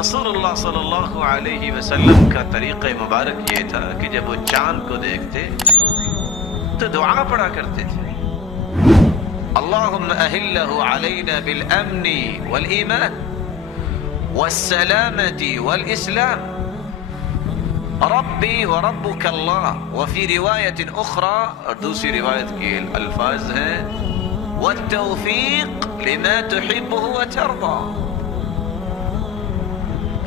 رسول اللہ صلی اللہ علیہ وسلم کا طریقہ مبارک یہ تھا کہ جب وہ چاند کو دیکھتے تو دعا پڑھا کرتے تھے، اللہم اہلہ علینا بالامن والایمان والسلامت والاسلام ربی وربک اللہ، وفی روایت اخرى اور دوسری روایت کے الفاظ ہیں والتوفیق لما تحبه وترضى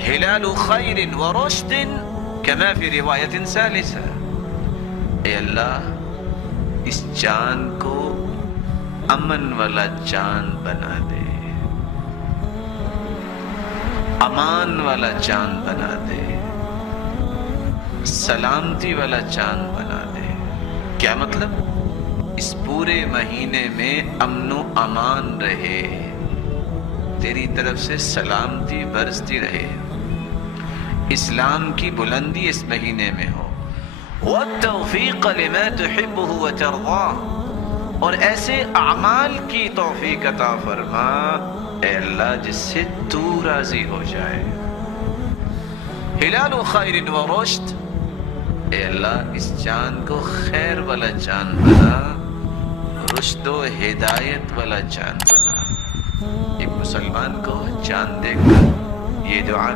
ہلال خیر ورشد كما فی روایت ثالثہ، اے اللہ اس چاند کو امن والا چاند بنا دے، امان والا چاند بنا دے، سلامتی والا چاند بنا دے۔ کیا مطلب؟ اس پورے مہینے میں امن و امان رہے، تیری طرف سے سلامتی برستی رہے، اسلام کی بلندی اس مہینے میں ہو، والتوفیق لما تحبه وترضاه، اور ایسے اعمال کی توفیق عطا فرما اے اللہ جس سے تو راضی ہو جائے۔ ہلال خیر ورشد، اے اللہ اس چاند کو خیر والا چاند بنا، رشد و ہدایت والا چاند بنا۔ ایک مسلمان کو چاند دیکھ کر یہ دعا